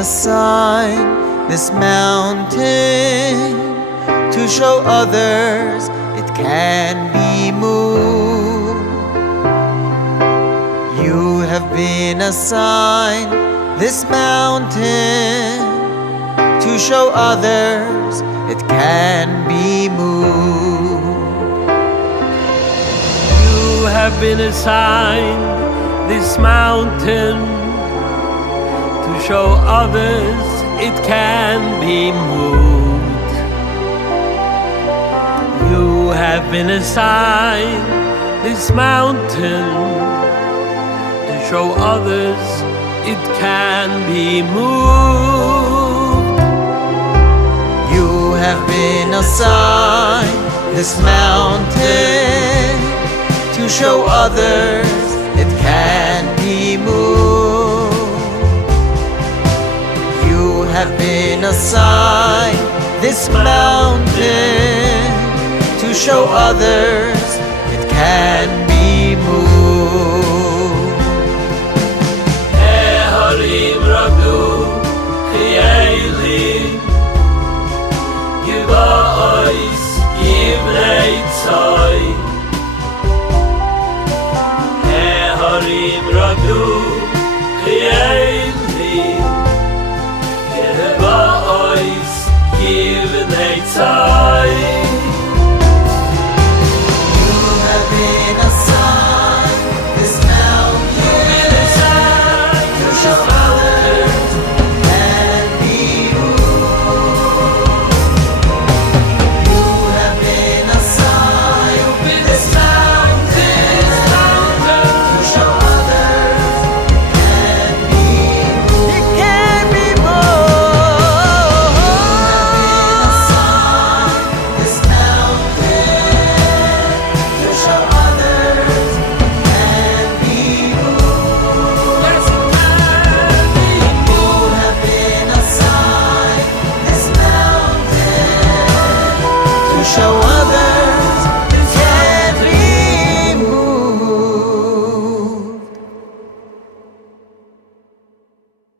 a sign, this mountain, to show others it can be moved. You have been a sign, this mountain, to show others it can be moved. You have been a sign, this mountain, to show others it can be moved. You have been a sign, this mountain, to show others it can be moved. You have been a sign, this mountain, to show others it can be moved. You have been a sign, this mountain, to show others it can be moved. Harim Rabdu Chiyeilim Giva'os Givnei Tzoi Harim Rabdu Chiyeilim Giva'os Givnei Tzoi